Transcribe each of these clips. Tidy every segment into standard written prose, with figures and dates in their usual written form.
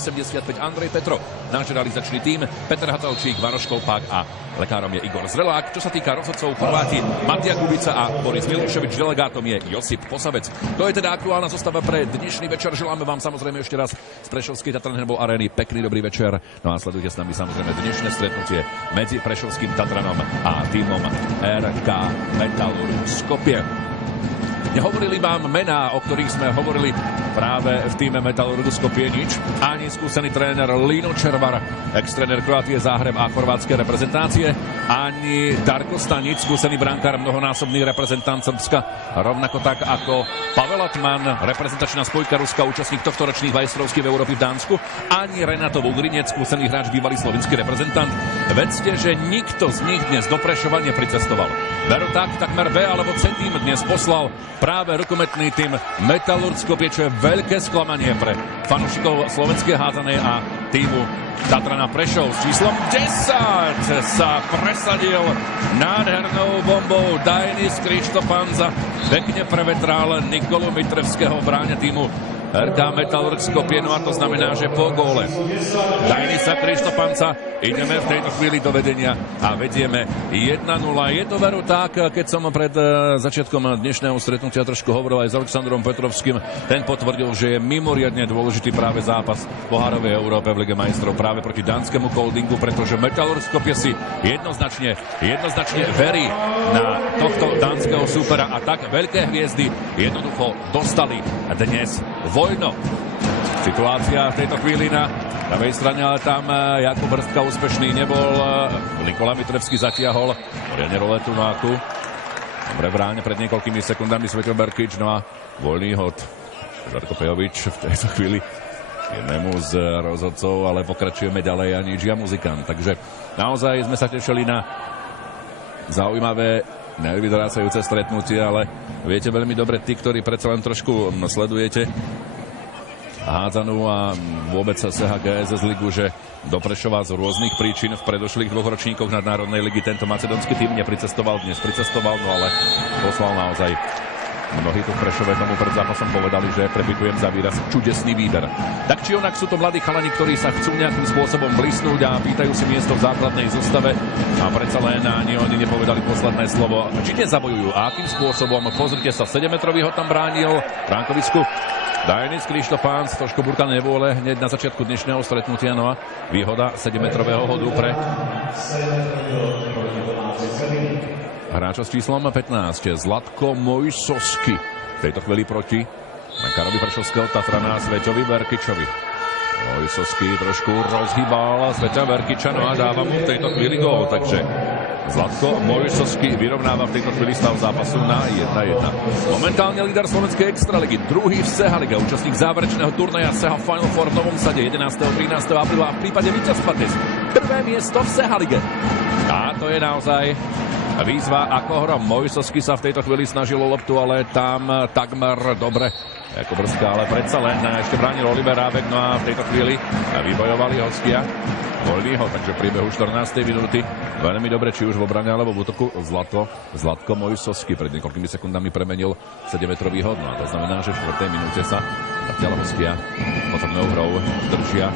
85 Andrej Petrov, náš realizačný tím, Peter Hatalčík, Varoš Kolpák a lekárom je Igor Zrelák. Čo sa týka rozhodcov, Chorváti Matija Kubica a Boris Miloševič, delegátom je Josip Posavec. To je teda aktuálna zostava pre dnešný večer. Želáme vám samozrejme ešte raz z Prešovskej Tatran Handball arény pekný dobrý večer. No a sledujte s nami samozrejme dnešné stretnutie medzi Prešovským Tatranom a tímom RK Metalurg Skopje. Nehovorili vám mená, o ktorých sme hovorili práve v týme Metalurgu Skopje nič. Ani skúsený tréner Lino Červar, ex-tréner Kroatie Záhreb a chorvátskej reprezentácie, ani Darko Stanic, skúsený brankár, mnohonásobný reprezentant Srbska, rovnako tak ako Pavel Atman, reprezentačná spojka Ruska, účastník tohto ročných majstrovstiev Európy v Dánsku, ani Renato Vugrinec, skúsený hráč, bývalý slovinský reprezentant. Vedzte, že nikto z nich dnes do Prešova nepricestoval. Veru tak, takmer B alebo C tým dnes poslal práve rukometný tým Metalurg Skopje, čo je veľké sklamanie pre fanúšikov slovenskej hádzanej a týmu Tatrana Prešov. S číslom 10 sa presadil nádhernou bombou Dainis Krištopanza. Pekne prevetral Nikolu Mitrevského v bráne týmu RK Metalurg Skopje, no a to znamená, že po góle Dainisa Krištopanca ideme v tejto chvíli do vedenia a vedieme 1-0. Je to veru tak, keď som pred začiatkom dnešného stretnutia trošku hovoril aj s Alexandrom Petrovským, ten potvrdil, že je mimoriadne dôležitý práve zápas v pohárovej Európe v Lige majstrov práve proti dánskemu Koldingu, pretože Metalurg Skopje si jednoznačne verí na tohto dánskeho súpera a tak veľké hviezdy jednoducho dostali dnes voľno. Situácia v tejto chvíli na pravej strane, ale tam Jakub Hrstka úspešný nebol. Nikola Mitrevský zatiahol poriadne roletu, no a tu dobre bráne pred niekoľkými sekundami Svetel Berkič, no a voľný hod Žarko Pejovič v tejto chvíli jednému z rozhodcov, ale pokračujeme ďalej a nič ja muzikant. Takže naozaj sme sa tešili na zaujímavé nevyvracajúce stretnutie, ale viete veľmi dobre, tí, ktorí predsa len trošku sledujete hádzanú a vôbec SHGSS ligu, že do Prešova z rôznych príčin v predošlých dvoch ročníkoch nadnárodnej ligy tento macedónsky tým nepricestoval, dnes pricestoval, no ale poslal naozaj. Mnohí tu v Prešove tomu pred zápasom povedali, že prebytujem za výraz čudesný výber. Tak či onak sú to mladí chalani, ktorí sa chcú nejakým spôsobom blisnúť a pýtajú si miesto v základnej zostave a predsa len ani oni nepovedali posledné slovo. Či nezabojujú a akým spôsobom? Pozrite sa, 7-metrový ho tam bránil bránkovisku Dainis Krištopánc, trošku burkané nevôle hneď na začiatku dnešného stretnutia, no a výhoda 7-metrového hodu pre hráča s číslom 15, Zlatko Mojsovský. V tejto chvíli proti brankárovi Prešovského Tatrana Sveťovi Verkičovi. Mojsovský trošku rozhýbal Sveťa Verkiča, no a dáva mu v tejto chvíli gól, takže Zlatko Mojsovský vyrovnáva v tejto chvíli stav zápasu na 1-1. Momentálne líder slovenskej extraligy, druhý v SEHA Lige, účastník záverečného turnaja SEHA Final Four v Novom Sade 11. 13. apríla a v prípade víťazstva dnes prvé miesto v SEHA Lige. A to je naozaj výzva ako hrom. Mojsovský sa v tejto chvíli snažil o loptu, ale tam takmer dobre ako Brzka, ale predsa len ešte bránil Oliver Rábek, no a v tejto chvíli vybojovali hostia voľný hod, takže v priebehu 14. minúty veľmi dobre, či už v obrane alebo v útoku Zlatko Mojsovský pred niekoľkými sekundami premenil 7-metrový hod, no a to znamená, že v 4. minúte sa zatiaľ hostia potrebnou hrou držia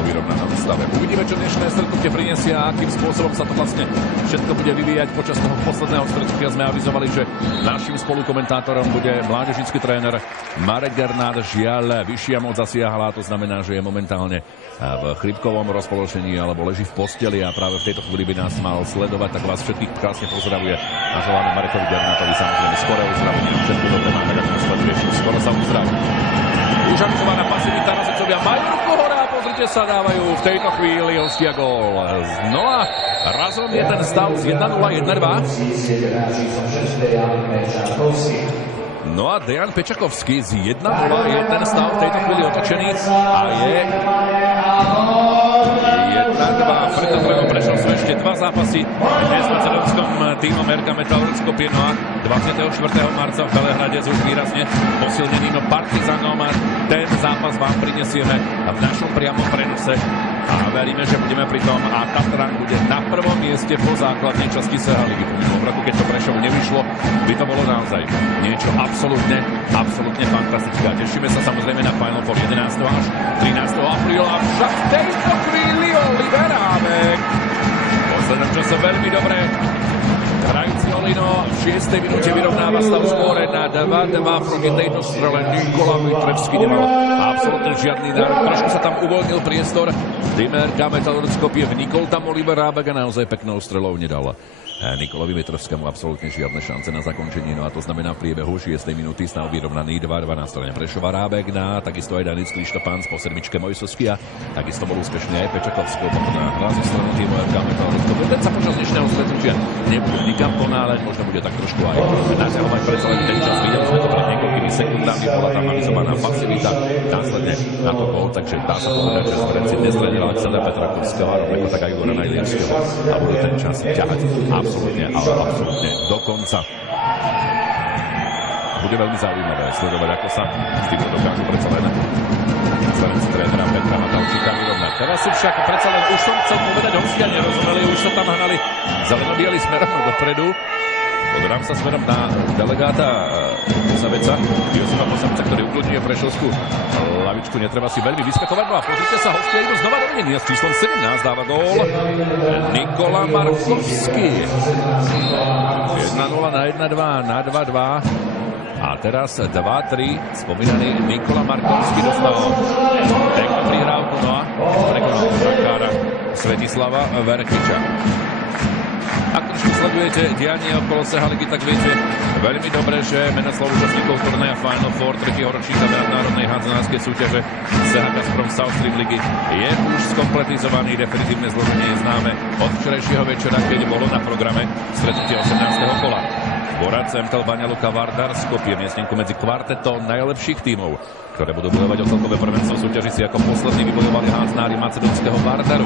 vyrovnanom stave. Uvidíme, čo dnešné stretnutie prinesie a akým spôsobom sa to vlastne všetko bude vyvíjať. Počas toho posledného stretnutia sme avizovali, že našim spolukomentátorom bude mládežnícky tréner Marek Gernát. Žiaľ, vyššia moc zasiahala, to znamená, že je momentálne v chrípkovom rozpoložení alebo leží v posteli a práve v tejto chvíli by nás mal sledovať, tak vás všetkých krásne pozdravuje a želáme Marekovi Gernátovi samozrejme skoro uzdravenie. Všetko dobré má, tak ako sleduješ, skoro sa uzdraví. Už avizovaná pasivita, rozhodcovia majú ruku hore a pozrite sa, dávajú v tejto chvíli hostia gól. No a razom je ten stav z 1-0, 1-2. No a Dejan Pečakovský z 1-0 je ten stav v tejto chvíli otočený a je 1-2. Preto prešol sú ešte dva zápasy dnes s macedónskom týmom RK Metalurg Skopje, no a 24. marca v Belehrade s už výrazne posilneným Partizanom. Ten zápas vám prinesieme v našom priamom prenose A veríme, že budeme pri tom a Tatran bude na prvom mieste po základnej časti SH ligy. V roku, keď to Prešov nevyšlo, by to bolo naozaj niečo absolútne fantastické. A tešíme sa samozrejme na Final Four 11. až 13. apríla. Však v tejto chvíli Oliver Hábek. V poslednom čase veľmi dobre. Hrajúci Olino v 6. minúte vyrovnáva stav skóre na 2-2 proti tejto strele. Nikola Mitrevský nemal absolútne žiadny nárok. Trošku sa tam uvoľnil priestor. Dimerka Metalurg Skopje vnikol tam Oliver Hábek a naozaj peknou strelou nedal Nikolovi Mitrevskému absolútne žiadne šance na zakončenie. No a to znamená v priebehu 6. minúty stav vyrovnaný 2-2 na strane Prešova. Hábek na takisto aj Danic Krištopán po 7. Mojsovský a takisto bol úspešný aj Pečakovský. Potom na hra zo strany týmu RK Metalurg Skopje. Ten sa počas dnešného stretnutia nebude nikam ponáľať, možno bude tak trošku aj naťahovať predsa len ten čas. Videli sme to pred niekoľkými sekundami, bola tam avizovaná pasivita, následne na to gól, takže dá sa povedať, že Zverenci nezranil Alexandra Petra Kurského, rovnako tak aj Igora Najlievského a budú ten čas ťahať absolútne do konca. Bude veľmi zaujímavé sledovať, ako sa s týmto dokážu predsa len Zverenci trénera Petra Matalčíka vyrovnať. Teraz si však predsa len, už som chcel povedať, hostia nerozumeli, už sa tam hnali zeleno-bieli smerom dopredu. Poberám sa smerom na delegáta Posaveca, Josipa Posavca, ktorý ukludňuje Prešovskú lavičku. Netreba si veľmi vyskakovať. No a pozrite sa, hostia idú znova do vedenia s číslom 17 dáva gól Nikola Markovský. 1-0 na 1-2 na 2-2. A teraz 2-3. Spomínaný Nikola Markovský dostal peknú prihrávku, no a prekonal brankára Svetislava Verchiča. Ak trošku sledujete dianie okolo SH ligy, tak viete veľmi dobre, že menoslov účastníkov turnaja Final Four 3. ročníka národnej hádzanárskej súťaže SH Gazprom South Street ligy je už skompletizovaný. Definitívne zloženie je známe od včerajšieho večera, keď bolo na programe stretnutie 18. kola. Borac MTL Banja Luka Vardar Skopje miestnenku medzi kvartetom najlepších tímov, ktoré budú bojovať o celkové prvenstvo súťaži, si ako poslední vybojovali hádznári macedónskeho Vardaru.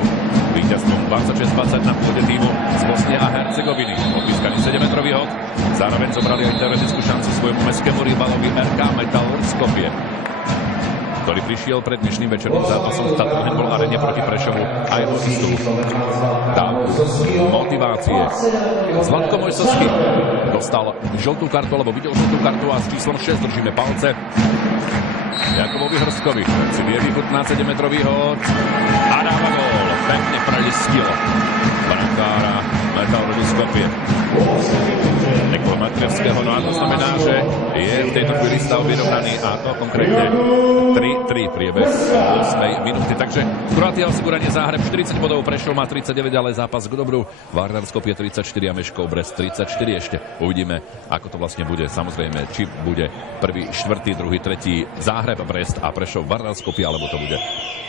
Víťazstvom 26-20 na pôde tímu z Bosny a Hercegoviny. Odpískaný 7-metrový hod. Zároveň zobrali aj teoretickú šancu svojmu mestskému rivalovi RK Metalurg Skopje, ktorý prišiel pred dnešným večerným zápasom v Tatran Handball Arene proti Prešovu a jeho istú dávku motivácie. Zlatko Mojsovský dostal žltú kartu, alebo videl žltú kartu a s číslom 6 držíme palce Jakubovi Hrskovi. Si vie vychutná 7-metrový hod a dáva gól. Pekne prelistil brankára Metalurgu Skopje Nikola Matrievského. No a to znamená, že je v tejto chvíli stav vyrovnaný a to konkrétne 3-3 priebeh 8 minúty. Takže Kroatia osiguranie záhreb 40 bodov, Prešov má 39, ale zápas k dobru. Vardar Skopje 34 a Meškov Brest 34 ešte. Uvidíme, ako to vlastne bude. Samozrejme, či bude prvý, štvrtý, druhý, tretí záhreb Brest a Prešov Vardar Skopje, alebo to bude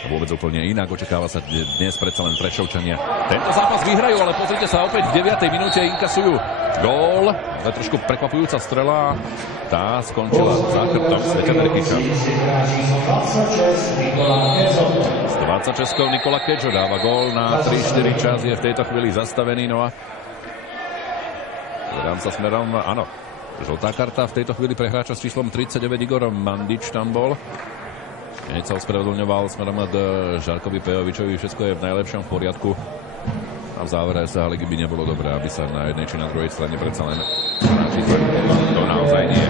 vôbec úplne inak. Očakáva sa dnes predsa len Prešovčania tento zápas vyhrajú, ale pozrite sa, opäť v 9. minúte inkasujú gól. To je trošku prekvapujúca strela. Tá skončila za chrbtom Sveťa Verchiča. S 26 Nikola Kedžo dáva gól na 3-4, čas je v tejto chvíli zastavený. No a dám sa smerom, áno, žltá karta v tejto chvíli pre hráča s číslom 39 Igor Mandič tam bol. Hneď sa ospravedlňoval smerom od Žarkovi Pejovičovi. Všetko je v najlepšom poriadku. A v závere SH ligy by nebolo dobré, aby sa na jednej či na druhej strane predsa len hráči zvedli. To naozaj nie.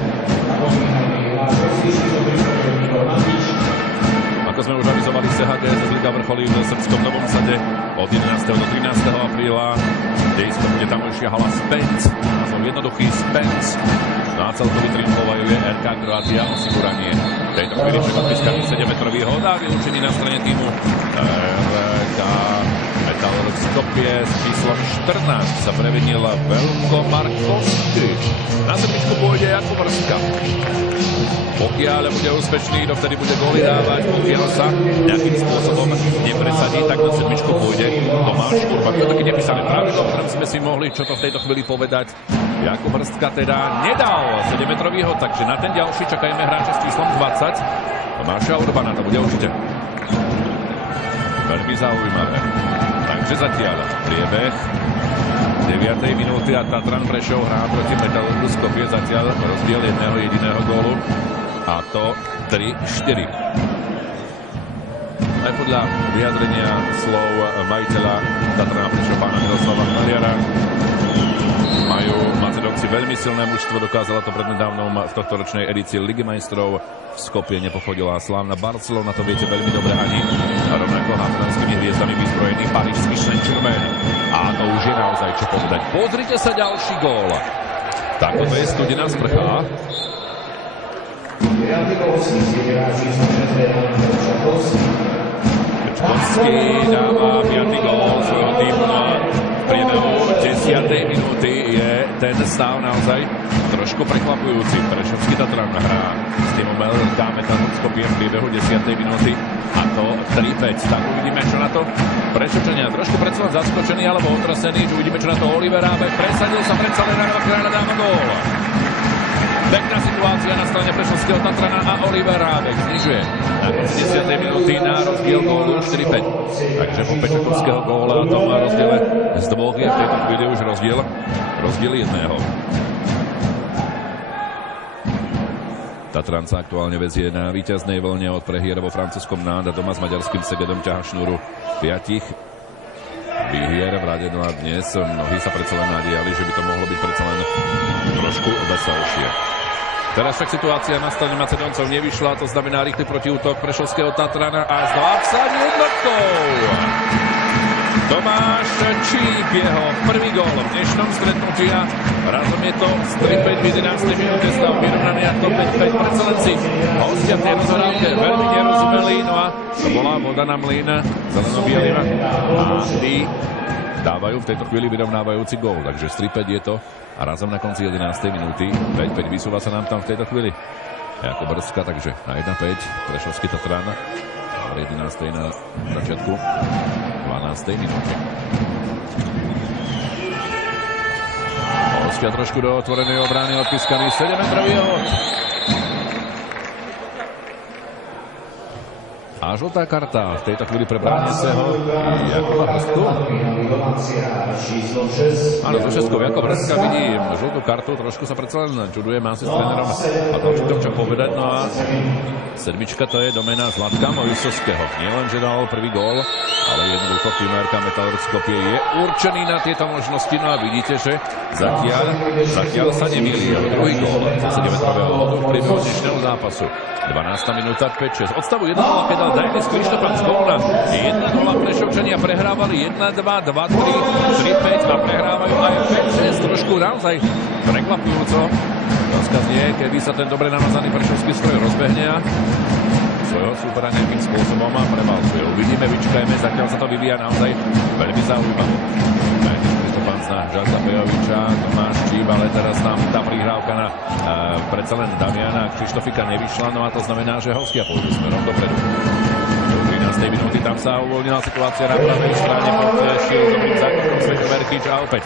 Ako sme už avizovali, SHGS Liga vrcholí v srbskom Novom Sade od 11. do 13. apríla. Dejsko bude tamojšia hala Spence. Názov jednoduchý Spence. No a celkový triumfovajuje RK Kroatia osiguranie tejto chvíli však odpískaný 7-metrový hod a vylúčený na strane týmu RK Metalurg Skopje s číslom 14 sa previnil Veljko Markovský. Na sedmičku pôjde Jakub Hrska. Pokiaľ bude úspešný, dovtedy bude góly dávať. Pokiaľ sa nejakým spôsobom nepresadí, tak na sedmičku pôjde Tomáš Urban. To je taký nepísané pravidlo, o ktorom sme si mohli čo to v tejto chvíli povedať. Jakub Hrstka teda nedal 7-metrový hod, takže na ten ďalší čakajme hráča s číslom 20. Tomáša Urbana, to bude určite veľmi zaujímavé. Takže zatiaľ priebeh 9. minúty a Tatran Prešov hrá proti Metalurgu Skopje, zatiaľ rozdiel jedného jediného gólu a to 3-4. aj podľa vyjadrenia slov majiteľa Tatrana Prešov pána Miroslava Chmeliara. Majú Macedónci veľmi silné mužstvo, dokázala to prednedávnom v tohtoročnej edícii Ligy majstrov. V Skopje nepochodila slávna Barcelona, to viete veľmi dobre ani. A rovnako macedónskymi hviezdami vyzbrojený parížský Saint-Germain. A to už je naozaj čo povedať. Pozrite sa, ďalší gól. Tak to je studená sprcha. Čkovský dáva 5. gól svojho týmu a v priebehu 10. minúty je ten stav naozaj trošku prekvapujúci. Prešovský Tatran hrá s týmom LK Metalom Skopje v priebehu 10. minúty a to 3-5. Tak uvidíme, čo na to Prešovčania. Trošku predsa len zaskočený alebo otrasený. Uvidíme, čo na to Oliver Rábek. Presadil sa predsa len na kráľa, dáva gól. Pekná situácia na strane Prešovského Tatrana a Oliver Rábek znižuje na 10. minúty na rozdiel gólu 4-5. Takže po Pečakovského góla a tom rozdiele z dvoch je v tejto chvíli už rozdiel jedného. Tatran sa aktuálne vezie na víťaznej vlne od prehier vo francúzskom Nantes a doma s maďarským Segedom ťaha šnúru 5 výhier v rade. No a dnes mnohí sa predsa len nádejali, že by to mohlo byť predsa len trošku veselšie. Teraz však situácia na strane Macedóncov nevyšla, to znamená rýchly protiútok Prešovského Tatrana a s 21. Tomáš Čík, jeho prvý gól v dnešnom stretnutí a razom je to z 3-5 v 11. minúte stav vyrovnaný a to 5-5 predselenci. Hostia v tej rozhrávke veľmi nerozumeli, no a to bola voda na mlyn zeleno-bielým a tí dávajú v tejto chvíli vyrovnávajúci gól, takže z 3-5 je to a razom na konci 11. minúty 5-5 vysúva sa nám tam v tejto chvíli Jakub Brzka, takže na 1-5 Prešovský Tatran v 11. na začiatku 12. minúte. Hostia trošku do otvorenej obrany, odpískaný 7-metrový hod. A žltá karta v tejto chvíli pre brániaceho Jakuba Brzku. Áno, zo šestkou Jakub Brzka vidí žltú kartu, trošku sa predsa len čuduje, má si s trénerom a to čo povedať. No a sedmička to je domena Zlatka Mojsovského. Nielen, že dal prvý gól, ale jednoducho týmárka Metalurg Skopje je určený na tieto možnosti. No a vidíte, že zatiaľ sa nemýli. Druhý gól za 7-metrového hodu v priebehu dnešného zápasu. 12. minúta 5-6. Odstavu 1-0, keď dal Dajnis Krištofan z Kolna. 1-0 Prešovčania prehrávali 1-2, 2-3, 3-5 a prehrávajú aj 5-6. Trošku naozaj prekvapujúco. Otázka znie, kedy sa ten dobre namazaný prešovský stroj rozbehne a svojho súpera nejakým spôsobom a prevalcuje. Uvidíme, vyčkajme, zatiaľ sa to vyvíja naozaj veľmi zaujímavé. Dajnis Krištofan zná Žalta Pejoviča, Tomáš Číp, ale teraz tam tá prihrávka na predsa len Damiana Krištofika nevyšla, no a to znamená, že hostia pôjdu smerom dopredu. Do 13. minúty tam sa uvoľnila situácia na pravej strane pod dobrým zákrokom Sveto Verkič a opäť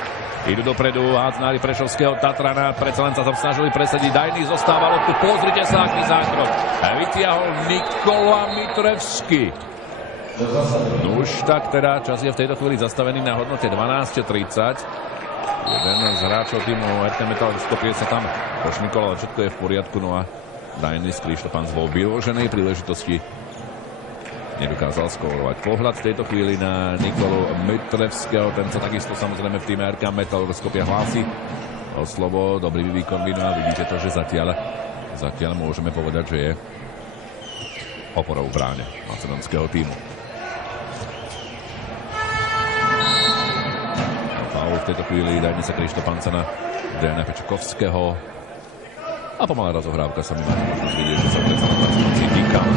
idú dopredu hádznári Prešovského Tatrana, predsa len sa tam snažili presadiť. Dajný zostávalo tu, pozrite sa, aký zákrok. Vytiahol Nikola Mitrevský. No už tak teda čas je v tejto chvíli zastavený na hodnote 12:30. Jeden z hráčov týmu RT Metalurg Skopje sa tam pošmykol, ale všetko je v poriadku. No a Dajnis Krištofan vo vyloženej príležitosti nedokázal skórovať. Pohľad v tejto chvíli na Nikolu Mitrevského, ten sa takisto samozrejme v týme RK Metalurg Skopje hlási o slovo, dobrý výkon vinu a vidíte to, že zatiaľ môžeme povedať, že je oporou v bráne macedónskeho týmu. Faul v tejto chvíli Dajnisa Krištofanca na Dejana Pečakovského a pomalá rozohrávka sa mi máte možnosť vidieť, že sa predsa na placujúci nikam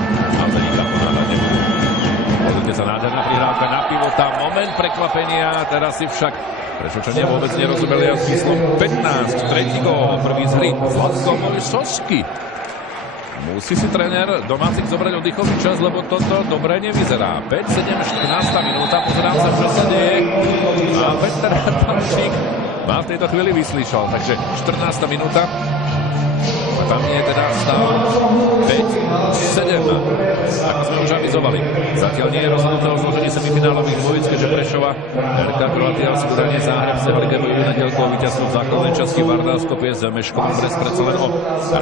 ponáhľať nebudú. Pozrite sa, nádherná prihrávka na pivota, moment prekvapenia, teraz si však Prešovčania vôbec nerozumeli a číslom 15, tretí gól, prvý z hry Zlatko Mojsovský. Musí si tréner domácich zobrať oddychový čas, lebo toto dobre nevyzerá. 5-7, 14. minúta, pozerám sa, čo sa deje. A Peter Pančík má v tejto chvíli vyslyšal, takže 14. minúta. A tam je teda stav 5-7. Ako sme už avizovali. Zatiaľ nie je rozhodnuté o zložení semifinálových dvojíc, keďže Prešova, RK Kroatia a Skudanie Záhreb sa v lige bojujú nedeľkou víťazstvom v základnej časti Vardar Skopje s Meškom Brest predsa len o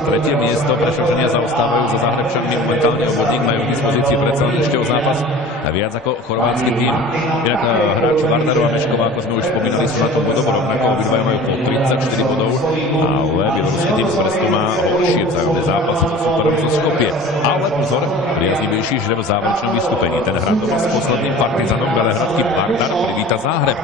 tretie miesto. Prešovčania zaostávajú za Záhrebčanmi momentálne o bodník, majú k dispozícii predsa len ešte o zápas viac ako chorvátsky tým. Inak hráči Vardaru a Meškova, ako sme už spomínali, sú na tom bodovo rovnako, obidvaja majú po 34 bodov, ale bieloruský tým z Brestu má horšie vzájomné zápasy so superom zo Skopje. Ale pozor, priaznivejší žreb v záverečnom vystúpení. Ten hrá doma s posledným Partizanom Velehradský Vardar privíta Záhreb.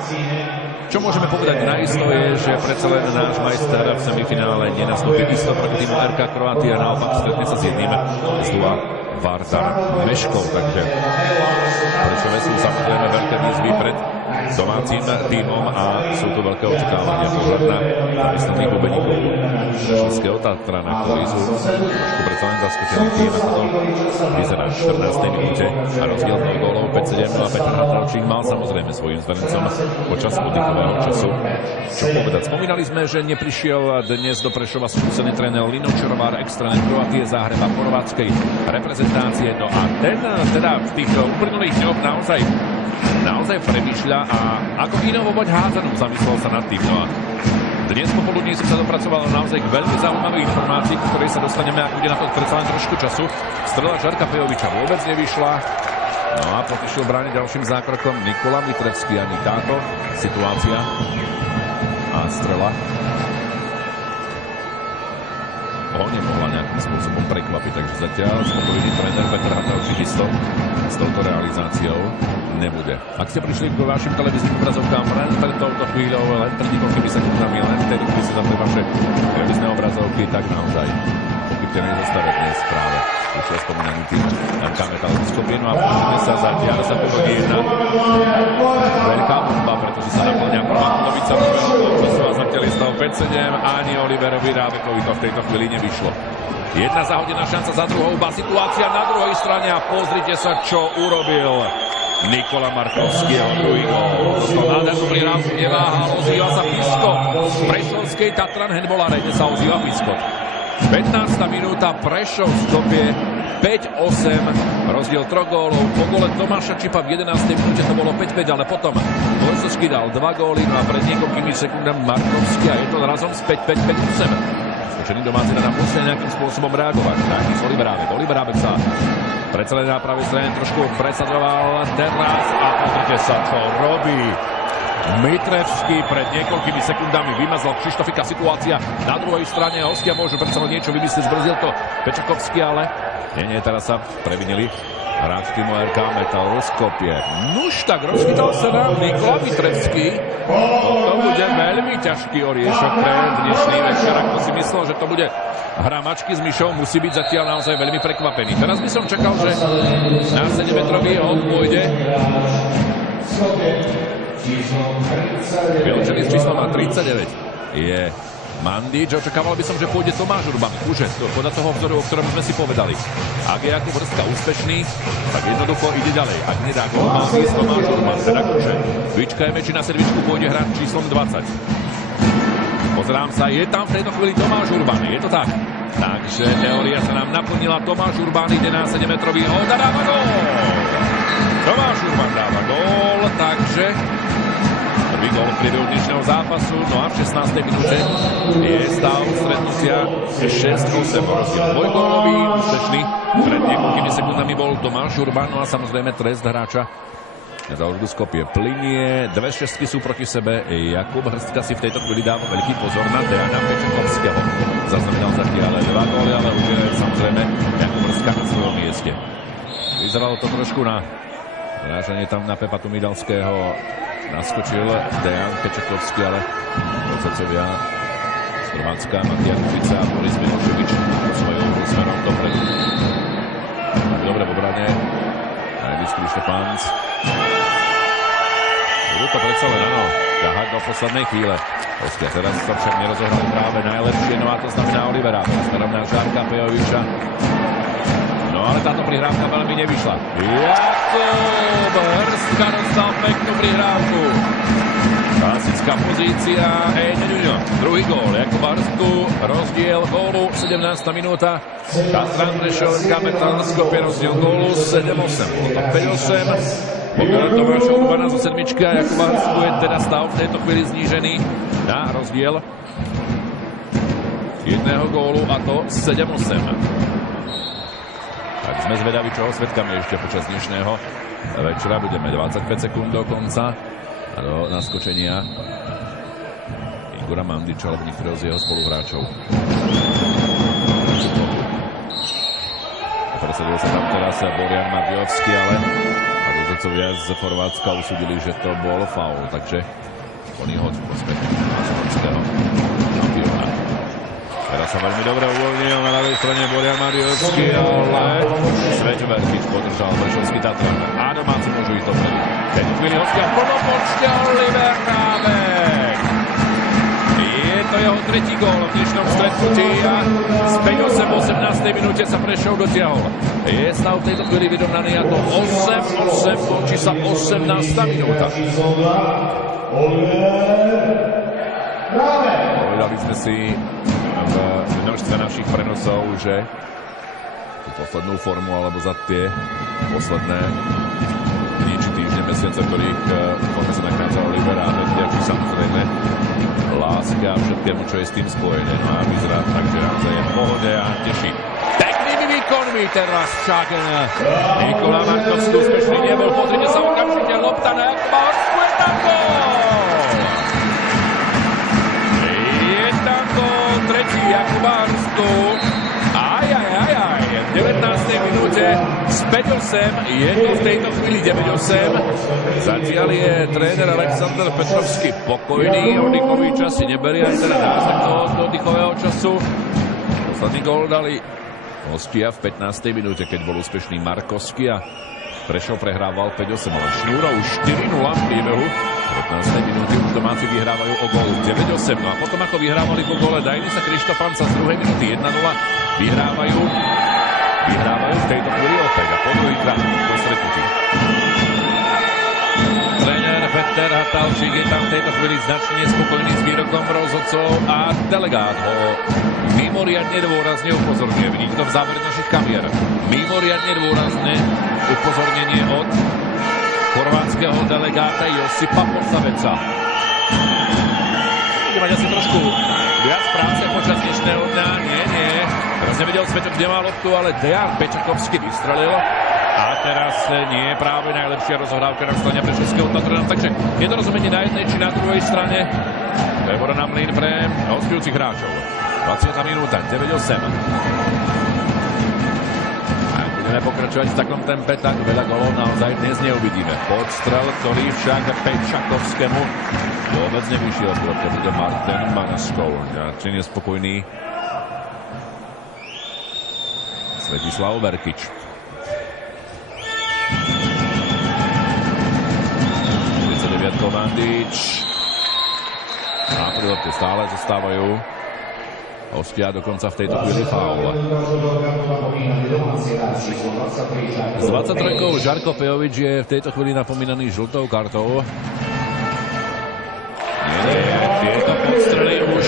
Čo môžeme povedať naisto je, že predsa len náš majster v semifinále nenastúpi isto proti týmu RK Kroatia, naopak stretne sa s jedným z dua Vardar Meškov, takže Prešove sú samozrejme veľké výzvy pred domácim tímom a sú tu veľké očakávania pohľad na zamestnaných bubeníkov Českého Tatra, na ktorý sú trošku predsa len zaskočený tým, ako to vyzerá v 14. minúte a rozdiel 2 gólov 5-7. No a Petr Hatravčík mal samozrejme svojím zverencom počas oddychového času čo povedať. Spomínali sme, že neprišiel dnes do Prešova skúsený tréner Lino Čorovár, ex-tréner Kroatie, Záhreba, chorvátskej reprezentácie. No a ten teda v tých uplynulých dňoch naozaj premýšľa a ako inovovať hádzanú, zamyslel sa nad tým. No a dnes popoludní som sa dopracoval naozaj k veľmi zaujímavej informácii, ku ktorej sa dostaneme, ak bude na to predsa len trošku času. Strela Žarka Pejoviča vôbec nevyšla. No a potišil brániť ďalším zákrokom Nikola Mitrevský. Ani táto situácia a strela ho nemohla nejakým spôsobom prekvapiť. Takže zatiaľ spokojný tréner Petr Hatravčík s touto realizáciou nebude. Ak ste prišli k vašim televíznym obrazovkám len pred touto chvíľou, len pred niekoľkými sekundami, len vtedy, keď si zapli vaše televízne obrazovky, tak naozaj pokrypte nezostavať dnes práve už je spomínaný tým RK Metal Skopje. No a pôjdeme sa zatiaľ za pohodí jedna veľká bomba, pretože sa naplňa prvá polovica času a zatiaľ je stav 5-7. Ani Oliverovi Rábekovi to v tejto chvíli nevyšlo. Jedna zahodená šanca za druhou, situácia na druhej strane a pozrite sa, čo urobil Nikola Markovský, jeho druhý gól. Dostal nádhernú prihrávku, neváhal, ozýva sa Piskot. Prešovskej Tatran handballáre, sa ozýva Piskot. 15. minúta, Prešov Skopje 5-8, rozdiel 3 gólov. Po gole Tomáša Čipa v 11. minúte to bolo 5-5, ale potom Dvojsovský dal 2 góly, no a pred niekoľkými sekundami Markovský a je to razom z 5-5, 5-8. Skočený domáci na musí nejakým spôsobom reagovať. Taký Oliver Rábek sa predsa len na pravej strane trošku presadzoval teraz a pozrite sa, čo robí. Mitrevský pred niekoľkými sekundami vymazal Krištofika, situácia na druhej strane. Hostia môžu predsa len niečo vymyslieť, zbrzdil to Pečakovský, ale nie, teraz sa previnili hráč týmu RK Metal Skopje. Nuž tak rozchytal sa nám Nikola Mitrevský. To bude veľmi ťažký oriešok pre dnešný večer. Ako si myslel, že to bude hra mačky s myšou, musí byť zatiaľ naozaj veľmi prekvapený. Teraz by som čakal, že na 7-metrový hod pôjde Vylčený s číslom 39 je Mandič. Očakával by som, že pôjde Tomáš Urban. Už podľa toho vzoru, o ktorom sme si povedali. Ak je Jakub Hrstka úspešný, tak jednoducho ide ďalej. Ak nedá gól, mal ísť Tomáš Urban. Teda Kuže. Vyčkajme, či na servičku pôjde hrať číslom 20. Pozerám sa, je tam v tejto chvíli Tomáš Urban. Je to tak? Takže teória sa nám naplnila. Tomáš Urban ide na 7-metrový hod a dáva gól. Tomáš Urban dáva gól, takže prvý gól v priebehu dnešného zápasu. No a v 16. minúte je stav stretnutia 6-8. Rozdiel dvojgólový, úspešný. Pred niekoľkými sekundami bol Tomáš Urban. No a samozrejme trest hráča Metalurgu Skopje plinie. 2 šestky sú proti sebe. Jakub Hrstka si v tejto chvíli dáva veľký pozor na Dejana Pečakovského. Zaznamenal zatiaľ 2 góly, ale už je samozrejme Jakub Hrstka na svojom mieste. Vyzeralo to trošku na Vrážanie tam na Pepa Tumidalského. Naskočil Dejan Pečakovský, ale rozhodcovia z Chorvátska, Matia Kubica a Boris Miloševič svojou smerom dopredu. Dobre v obrane. Najvíc Krištofánc. Budú to predsa len, áno, ťahať do poslednej chvíle. Hostia teraz to však nerozohrali práve najlepšie, no a to znamená Olivera. Smerom na Žarka Pejoviča. No ale táto prihrávka veľmi nevyšla. Jakub Hrstka dostal peknú prihrávku. A Klasická pozícia. Druhý gól. Jakub Harsku. Rozdiel gólu. 17. minúta. Tatran Prešov, Metal Skopje. Rozdiel gólu 7-8. Potom 5-8. Tomášov 12-7. Jakub Harsku je teda stav v tejto chvíli znížený na rozdiel jedného gólu, a to 7-8. Tak sme zvedaví, čoho svedkami ešte počas dnešného večera. Budeme 25 sekúnd do konca a do naskočenia Igora Mandiča alebo niektorého z jeho spoluhráčov. Presadil sa tam teraz Borian Mardiovský, ale rozhodcovia z Chorvátska usúdili, že to bol faul, takže on je hod v prospech slovenského šampióna. Teraz sa veľmi dobre uvoľnil na ľavej strane Borian Mardiovský, ale Sveťoverkič podržal Prešovský Tatran a domáci môžu ísť dopredu. V tejto chvíli hostia v plnom počte Oliver Nábek. Je to jeho tretí gól v dnešnom stretnutí a z 5-8 v 18. minúte sa Prešov dotiahol. Je stav v tejto chvíli vyrovnaný ako 8-8, končí sa 18. minúta. Povedali sme si v množstve našich prenosov, že tú poslednú formu alebo za tie posledné dni či týždne, mesiace, v ktorých forme sa nachádza Oliver Nábek, ďakujem samozrejme láska a všetkému, čo je s tým spojené. No a vyzerá tak, že naozaj je v pohode a teší. Peknými výkonmi teraz Čáken. Nikola Markovský úspešný nebol. Pozrite sa okamžite, lopta na Jakuba Harsku. Je tam gól! Je tam gól, tretí Jakuba Harsku. V 19. minúte z 5-8, je to v tejto chvíli 9-8. Zatiaľ je tréner Aleksandr Petrovský pokojný, oddychový čas si neberie aj teda náznak toho oddychového času. Posledný gól dali hostia v 15. minúte, keď bol úspešný Markovský a Prešov prehrával 5-8, ale Šňúra už 4-0 v priebehu. V 15. minúte už domáci vyhrávajú o gól 9-8. No a potom ako vyhrávali po góle Dajnisa Krištofanca z druhej minúty 1-0, vyhrávajú v tejto chvíli opäť a po druhýkrát do stretnutí. Tréner Peter Hatalčík je tam v tejto chvíli značne spokojný s výrokom rozhodcov a delegát ho mimoriadne dôrazne upozorňuje. Vidíte to v závere našich kamier. Mimoriadne dôrazne upozornenie od chorvátskeho delegáta Josipa Posaveca. Bude mať asi trošku viac práce počas dnešného dňa. Nie. Teraz nevedel Sveťo, kde má loptu, ale Dejan Pečakovský vystrelil. A teraz nie je práve najlepšia rozhrávka na strane Prešovského Tatrana. Takže je to rozumenie na jednej či na druhej strane. To je voda na mlyn pre hostujúcich hráčov. 20. minúta, 9-8. Ak budeme pokračovať v takom tempe, tak veľa golov naozaj dnes neuvidíme. Podstrel, ktorý však Pečakovskému vôbec nevyšiel. To bude Martin Manaškov. Či nespokojný Svetislav Verkič. Mandič. Na prílepku stále zostávajú hostia, dokonca v tejto chvíli faul. S 23-kou Žarko Pejovič je v tejto chvíli napomínaný žltou kartou. Tieto podstrely už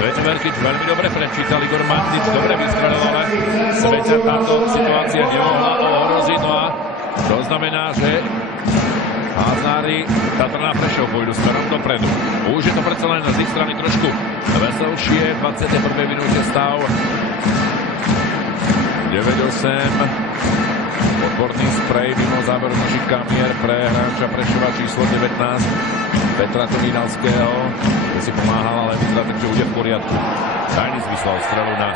Sveťoverkič veľmi dobre prečítal. Igor Mandič dobre vystrelil, ale Sveťa táto situácia nemohla ohroziť. No a to znamená, že háznári Tatrana Prešov pôjdu smerom dopredu. Už je to predsa len z ich strany trošku veselšie. 21. minúte stav 9-8. Odborný sprej mimo záveru našich kamier pre hráča Prešova číslo 19 Petra Tomínalského, kde si pomáhal, ale vyzerá tak, že bude v poriadku. Dajnis vyslal strelu na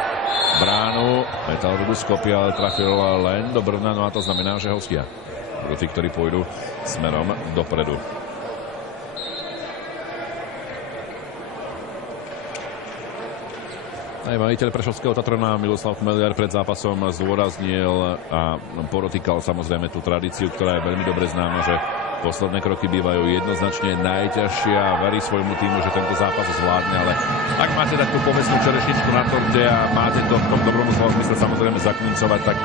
bránu Metal Skopje, ale trafil len do Brna, no a to znamená, že hostia budú tí, ktorí pôjdu smerom dopredu. Aj majiteľ Prešovského Tatrana Miloslav Chmeliar pred zápasom zdôraznil a porotýkal samozrejme tú tradíciu, ktorá je veľmi dobre známa, že Posledné kroky bývajú jednoznačne najťažšie a verí svojmu týmu, že tento zápas zvládne, ale ak máte takú povestnú čerešničku na torte a máte to v tom dobrom slova zmysle samozrejme zaklincovať, tak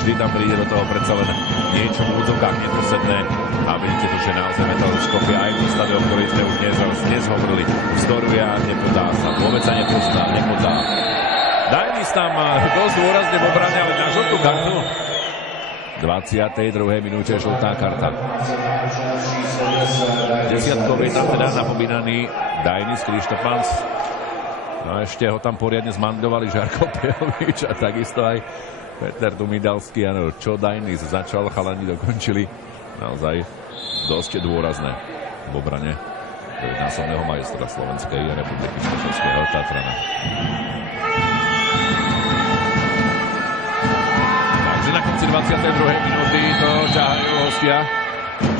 vždy tam príde do toho predsa len niečo v úvodzovkách neposedné a vidíte to, že naozaj metaloskopia aj v stave, o ktorej sme už dnes hovorili, vzdoruje a nepodá sa, vôbec sa nepodá. Dajnis tam dosť dôrazne v obrane, ale na žltú kartu. 22. minúte žltá karta. Desiatkový tam teda napomínaný Dajnis Krištofans. No ešte ho tam poriadne zmandovali Žarko Pejovič a takisto aj Peter Tumidalský. Ano, čo Dajnis začal, chalani dokončili. Naozaj dosť dôrazné v obrane násobného majstra Slovenskej republiky Prešovského Tatrana. Na konci 22. minúty to ťahajú hostia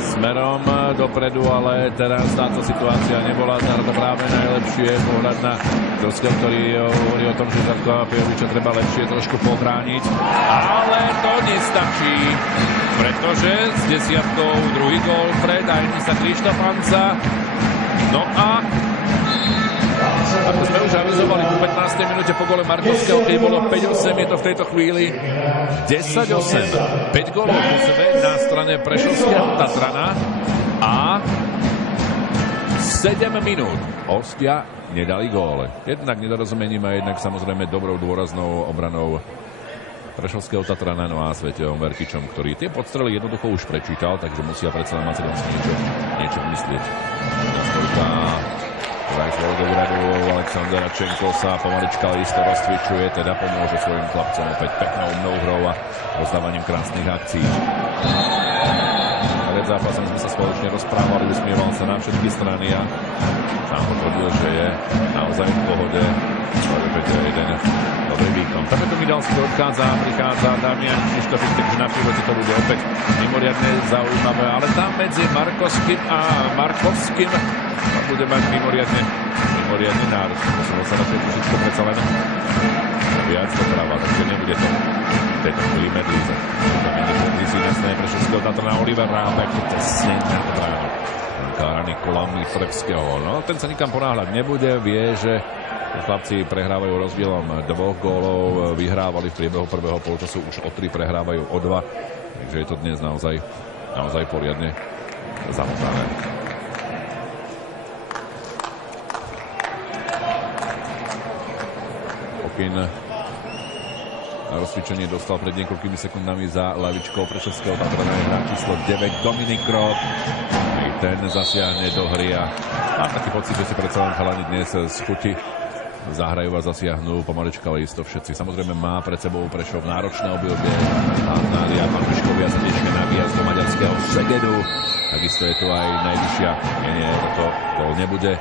smerom dopredu, ale teraz táto situácia nebola práve najlepšie. Pohľad na Doskel, ktorý hovorí o tom, že Žarka Pejoviča treba lepšie trošku pochrániť. Ale to nestačí, pretože s desiatkou druhý gól pre Dajnisa Krištofanca. No a ako sme už avizovali po 15. minúte po gole Markovského, keď bolo 5-8, je to v tejto chvíli 10-8. 5 gólov po sebe na strane Prešovského Tatrana a 7 minút. Hostia nedali góle. Jednak nedorozumením a jednak samozrejme dobrou dôraznou obranou Prešovského Tatrana, no a Svetelom Vertičom, ktorý tie podstrely jednoducho už prečítal, takže musia predsa na Macedónsky niečo myslieť. Nastojka Vraj z Volodogradu Alexander Račenko sa pomalička isto rozcvičuje, teda pomôže svojim chlapcom opäť peknou umnou hrou a rozdávaním krásnych akcií. Pred zápasom sme sa spoločne rozprávali, usmieval sa na všetky strany a sám potvrdil, že je naozaj v pohode. Opäť jeden dobrý výkon. Takéto Midalský odchádza, prichádza Damian Krištofík, takže na prírodzi to bude opäť mimoriadne zaujímavé, ale tam medzi Markovským a Markovským bude mať mimoriadne náročné. Muselo sa na tej trošičku predsa len viac doprava, takže nebude to v tejto chvíli medlíze. Všetky si jasné Prešovského Tatrana Oliver Rábek, tesne na bránu Kára Nikola Mitrevského. No, ten sa nikam ponáhľať nebude, vie, že chlapci prehrávajú rozdielom 2 gólov, vyhrávali v priebehu prvého polčasu, už o 3 prehrávajú o 2, takže je to dnes naozaj poriadne zamotané. Pokyn na rozcvičenie dostal pred niekoľkými sekundami za lavičkou Prešovského Tatrana hráč číslo 9 Dominik Krok. Ten zasiahne do hry a mám taký pocit, že si predsa len chalani dnes z chuti zahrajú a zasiahnu pomalička, ale isto všetci. Samozrejme má pred sebou Prešov náročné obdobie. Nádia Markuškovia sa tiež na výjazd do maďarského Segedu. Takisto je tu aj najvyššia. Nie, to nebude.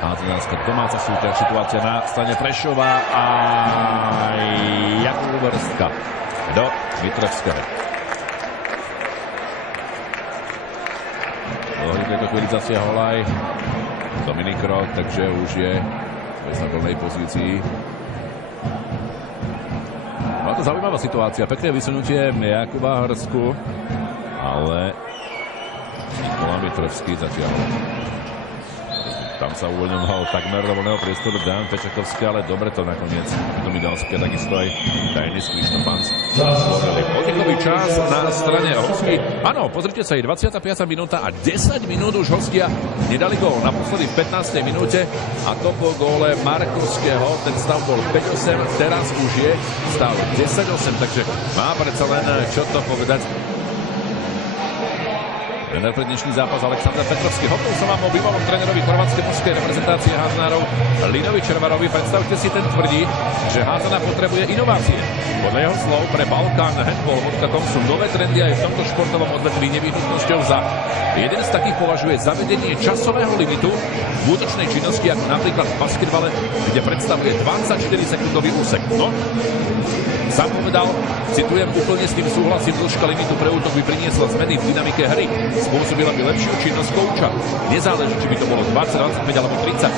Hádzanárska domáca súťaž, situácia na strane Prešova a Jakub Vrstka do Mitrevského. V tejto chvíli zasiahol aj Dominik Krok, takže už je v plnej pozícii. Bola to zaujímavá situácia, pekné vysunutie Jakuba Hrsku, ale Nikola Mitrevský zatiaľ. Tam sa uvoľňoval takmer do voľného priestoru Dan Pečakovský, ale dobre to nakoniec Domidalské, takisto aj Dajnis Krištofans stvorili. Oddychový čas na strane hostí. Áno, pozrite sa, je 25. minúta a 10 minút už hostia nedali gól. Naposledy v 15. minúte a to po góle Markovského. Ten stav bol 5-8, teraz už je stav 10-8, takže má predsa len čo to povedať. Trenér pre dnešný zápas Aleksandr Petrovský. Hovoril som vám o bývalom trénerovi chorvátskej mužskej reprezentácie hádzanárov Linovi Červarovi. Predstavte si, ten tvrdí, že hádzana potrebuje inovácie. Podľa jeho slov pre BalkánHandball.com sú nové trendy aj v tomto športovom odvetví nevyhnutnosťou. Za jeden z takých považuje zavedenie časového limitu v útočnej činnosti, ako napríklad v basketbale, kde predstavuje 24-sekundový úsek. No, sám povedal, citujem, úplne s tým súhlasím, dĺžka limitu pre útok by priniesla zmeny v dynamike hry. Spôsobila by lepšiu činnosť kouča. Nezáleží, či by to bolo 20, 25 alebo 30.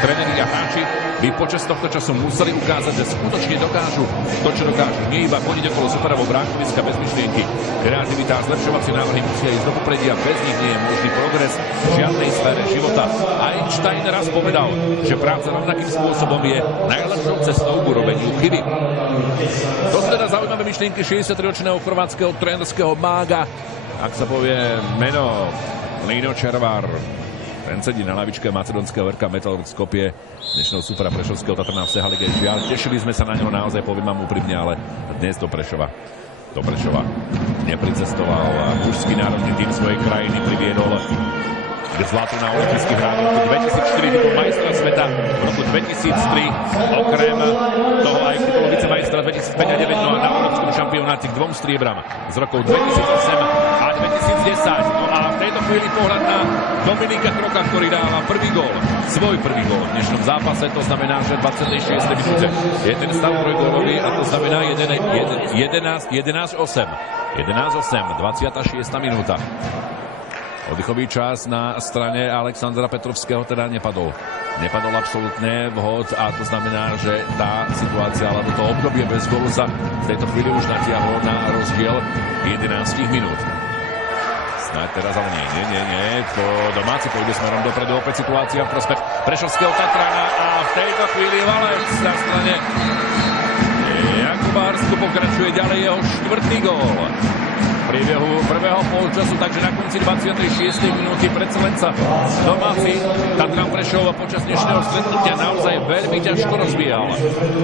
Tréneri a hráči by počas tohto času museli ukázať, že skutočne dokážu to, čo dokážu. Nie iba chodiť okolo superového bránkoviska bez myšlienky. Kreativita a zlepšovacie návrhy musia ísť do popredia, bez nich nie je možný progres v žiadnej sfére života. Einstein raz povedal, že práca rovnakým spôsobom je najlepšou cestou k urobeniu chyby. To sú teda zaujímavé myšlienky 63-ročného chorvátskeho trénerského mága. Ak sa povie meno Lino Červar, ten sedí na lavičke macedónskeho RK Metalurg Skopje, dnešného supera prešovského Tatrana v Sehalige. Žiaľ, tešili sme sa na neho naozaj, poviem vám úprimne, ale dnes do Prešova nepricestoval. Mužský národný tým svojej krajiny priviedol k zlatu na olympijských hrách v roku 2004, titul majstra sveta v roku 2003, okrem toho aj titul vicemajstra 2005 a 2009, no a na európskom šampionáte k 2 striebrám z rokov 2008 a 2010. No a v tejto chvíli pohľad na Dominika Kroka, ktorý dáva svoj prvý gól v dnešnom zápase, to znamená, že v 26. minúte je ten stav trojgólový a to znamená 11-8, 26. minúta. Oddychový čas na strane Alexandra Petrovského teda nepadol. Nepadol absolútne vhod a to znamená, že tá situácia, alebo to obdobie bez gólu sa v tejto chvíli už natiahlo na rozdiel 11 minút. Snáď teraz, ale nie. To domáci pôjde smerom dopredu. Opäť situácia v prospech prešovského Tatrana a v tejto chvíli Valec na strane Jakubársku pokračuje ďalej jeho 4. gól v priebehu prvého polčasu, takže na konci 26. minúty predsa len sa domáci Tatran Prešov počas dnešného stretnutia naozaj veľmi ťažko rozvíjal.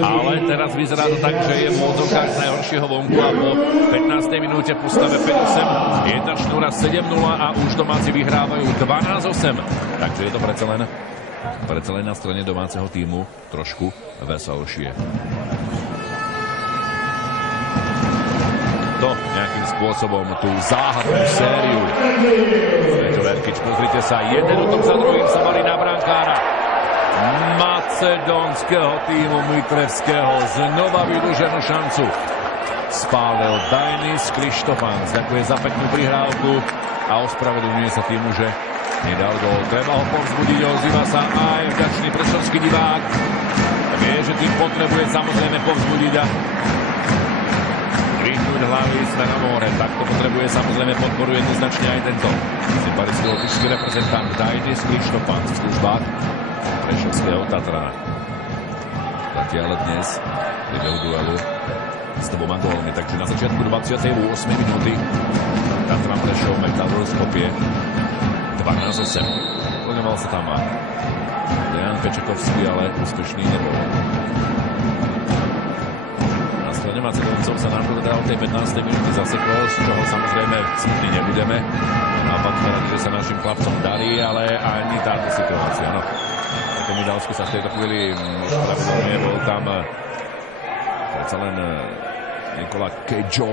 Ale teraz vyzerá to tak, že je v úvodzovkách z najhoršieho vonku a po 15. minúte po stave 5-8 jedna šnúra 7-0 a už domáci vyhrávajú 12-8. Takže je to predsa len na strane domáceho týmu trošku veselšie. To nejakým spôsobom tú záhadnú sériu. Peťo Verkič, pozrite sa, jeden útok za druhým sa mali na brankára macedónskeho týmu Mitrevského. Znova vydúženú šancu spálil Dainis Krištofans. Ďakuje za peknú prihrávku a ospravedlňuje sa týmu, že nedal gól. Treba ho povzbudiť, ozýva sa aj vďačný prešovský divák. Vie, že tým potrebuje samozrejme povzbudiť a vyhnúť hlavy na more. Takto potrebuje samozrejme podporu jednoznačne aj tento sympatický reprezentant Dainis Krištofans v službách prešovského Tatrana. Zatiaľ dnes v priebehu duelu s 2 gólmi. Takže na začiatku 28. minúty Tatran Prešov Metalurg Skopje 12-8. Plňoval sa tam Dejan Pečakovský, ale úspešný nebol. Na strane Macedóncov sa nám to teda od tej 15. minúty zaseklo, z čoho samozrejme smutní nebudeme. Naopak, že sa našim chlapcom darí, ale ani táto situácia. No, ako Midalsku sa v tejto chvíli ospravedlňuje, bol tam predsa len Nikola Kedžo.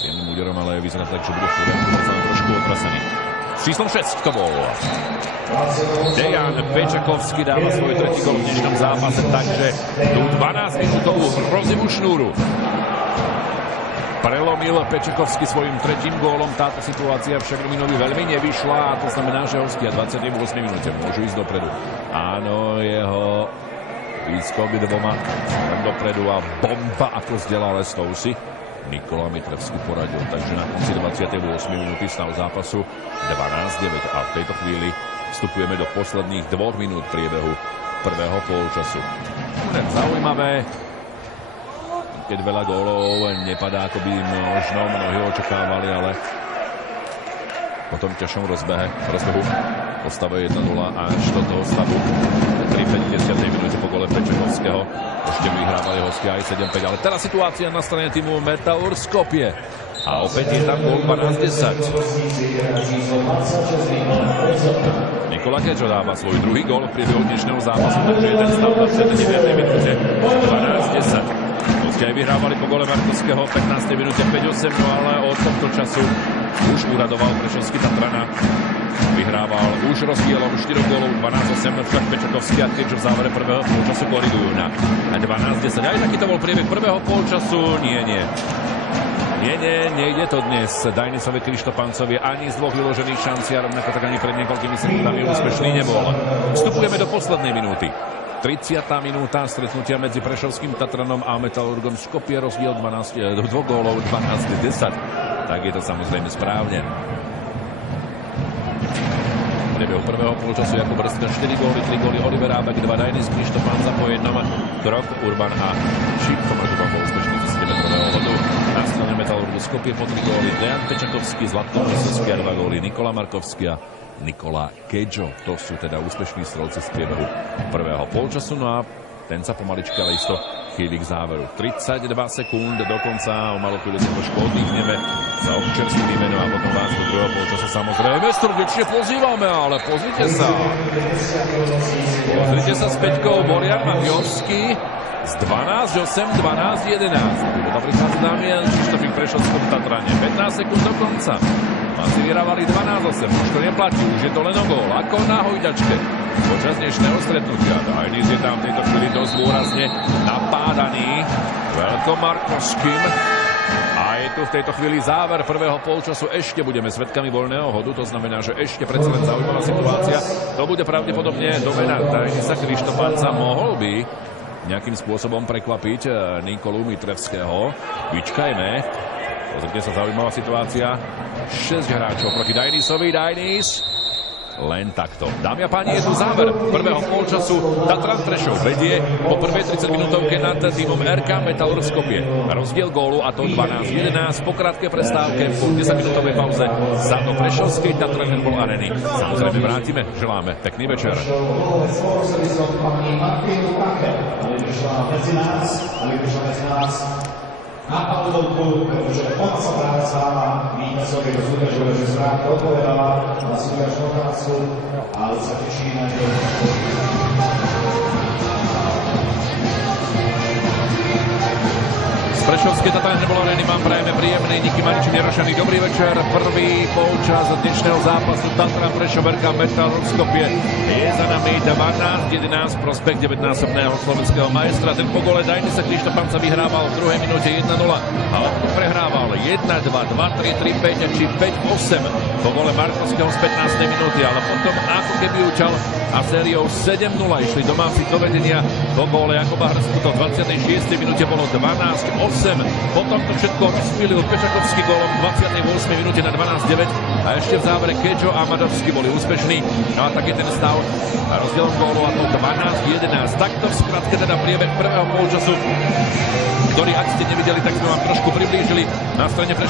Jedným úderom, ale vyzerá tak, že bude v poriadku, predsa len trošku otrasený. S číslom 6 to bol Dejan Pečakovský, dáva svoj 3. gól v dnešnom zápase, takže tú 12-minútovú hrozivú šnúru prelomil Pečakovský svojim 3. gólom. Táto situácia však Ruminovi veľmi nevyšla a to znamená, že hostia 28 minúte môžu ísť dopredu. Áno, jeho výskok 2 dopredu a bomba ako zdieľa Lestovsi. Nikola Mitrevský poradil, takže na konci 28 minúty stav zápasu 12-9 a v tejto chvíli vstupujeme do posledných 2 minút priebehu prvého polčasu. Zaujímavé, keď veľa gólov nepadá, ako by možno mnohí očakávali, ale po tom ťažšom rozbehu po stave 1-0 až do toho stavu 3-50 minúte po gole Pečakovského ešte vyhrávali hostia aj 7-5, ale teraz situácia na strane týmu Metalurg Skopje a opäť je tam gól 12-10. Nikola Kedžo dáva svoj 2. gól v priebehu dnešného zápasu, takže je ten stav 29. minúte 12-10. Hostia aj vyhrávali po gole Markovského v 15. minúte 5-8, no ale od tohto času už uradoval prešovský Tatrana. Vyhrával už rozdielom 4 gólov 12-8, však Pečakovský a Kedžo v závere prvého polčasu korigujú na 12-10. Aj taký to bol priebeh prvého polčasu. Nie. Nejde to dnes Dajnisovi Krištofancovi ani z dvoch vyložených šancí a rovnako tak ani pred niekoľkými sekundami úspešný nebol. Vstupujeme do poslednej minúty. 30. minúta stretnutia medzi Prešovským Tatranom a Metalurgom Skopje, rozdiel 2 gólov 12-10. Tak je to samozrejme správne. V priebehu prvého polčasu Jakub Brstka 4 góly, 3 góly Oliver Ábek, 2 Dajnis Krištofanca po jednom. Krok Urban a Šíp Komrkova bol úspešný z 7-metrového hodu. Na strane Metalurgu Skopje po 3 góly Dejan Pečakovský, Zlatko Mosovský a 2 góly Nikola Markovský a Nikola Kedžo. To sú teda úspešní strelci z priebehu prvého polčasu. No a ten sa pomaličky, ale isto chýli k záveru. 32 sekúnd do konca, o malú chvíľu sa trošku oddychneme, sa občerstvíme, no a potom vás do druhého polčasu samozrejme srdečne pozývame, ale pozrite sa. Pozrite sa s Peťkou Borian Maťovský z 12-8, 12-11. Bude to prichádza Damian Krištofík Prešovskom Tatrane. 15 sekúnd do konca. Asi vyhrávali 12-8, už to neplatí, už je to len o gól, ako na hojdačke. Počas dnešného stretnutia Dajnis je tam v tejto chvíli dosť dôrazne napádaný Veľkom Markovským. A je tu v tejto chvíli záver prvého polčasu. Ešte budeme svedkami voľného hodu, to znamená, že ešte predsa len zaujímavá situácia. To bude pravdepodobne domena Dajnisa Krištofanca. Mohol by nejakým spôsobom prekvapiť Nikolu Mitrevského. Vyčkajme. Pozrite sa, zaujímavá situácia. 6 hráčov proti Dajnisovi. Dajnis len takto. Dámy a páni, je tu záver prvého polčasu. Tatran Prešov vedie po prvej 30 minútovke nad týmom RK Metalurg Skopje. Rozdiel gólu, a to 12-11 po krátkej prestávke po 10-minútovej pauze za do Prešovskej Tatran Handball Areny. Samozrejme vrátime. Želáme pekný večer. Na palubovku, pretože ona sa práve sama víťazovi do súťažu, že správne odpovedala na súťažnú otázku, ale sa tešíme, že z Prešovskej Tatran Handball Areny vám prajeme príjemný, díky Maričom Jarošaný. Dobrý večer, prvý polčas dnešného zápasu Tatran Prešov RK Metalurg Skopje. Je za nami 12-11 prospekt 9-násobného slovenského majstra. Ten po gole Dajnisa Krištofanca vyhrával v druhej minúte 1-0, ale potom prehrával 1-2, 2-3, 3-5 či 5-8 po gole Markovského z 15. minúty, ale potom ako keby učal a sériou 7-0 išli domáci do vedenia po góle Jakuba Hrsku. To v 26. minúte bolo 12-8. Potom to všetko rozpílil Pečakovský gólom v 28. minúte na 12-9 a ešte v závere Kedžo a Madovský boli úspešní. No a tak je ten stav rozdielom gólu, a to 12-11. Takto v skratke teda priebeh prvého polčasu, ktorý ak ste nevideli, tak sme vám trošku priblížili na strane Prešova.